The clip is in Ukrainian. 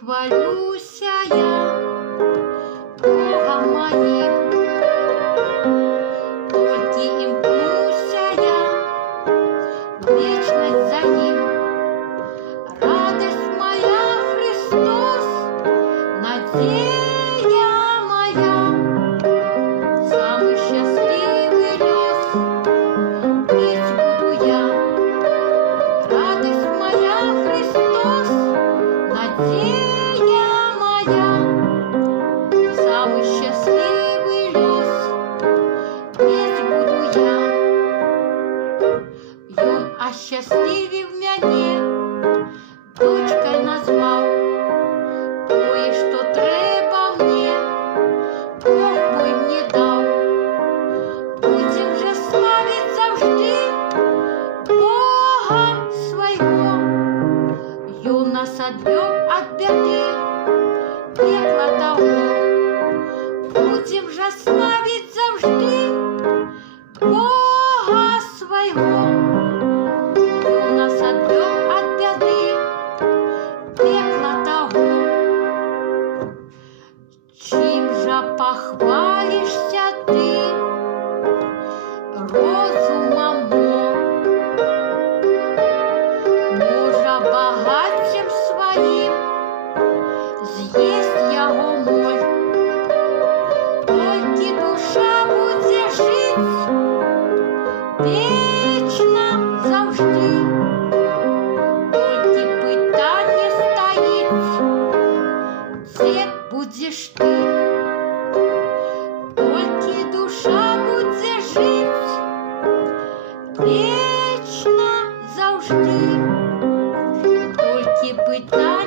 хвалюся я Богом моим, только имкнуся я в вечность за ним. Радость моя Христос, надея моя, самый счастливый лес петь буду я. Радость моя Христос, надея моя, самый счастливый лес петь буду я. Ён осчастливив мяне, дочкой назвав, тое, що треба мне, Бог мой мне дав. Будем же славить завжди Бога своего. Ён нас отвел от беды, пекла того. Будем же славить завжди Бога своего. Он нас отвел от беды, пекла того. Чим же похвалишься ты, розумом мой? Може, багаттям своим з'їсть його моль. Тільки душа буде жить вечно завжди. Тільки питання стоїть, де будеш ти. Тільки душа буде жить вечно завжди. Тільки питання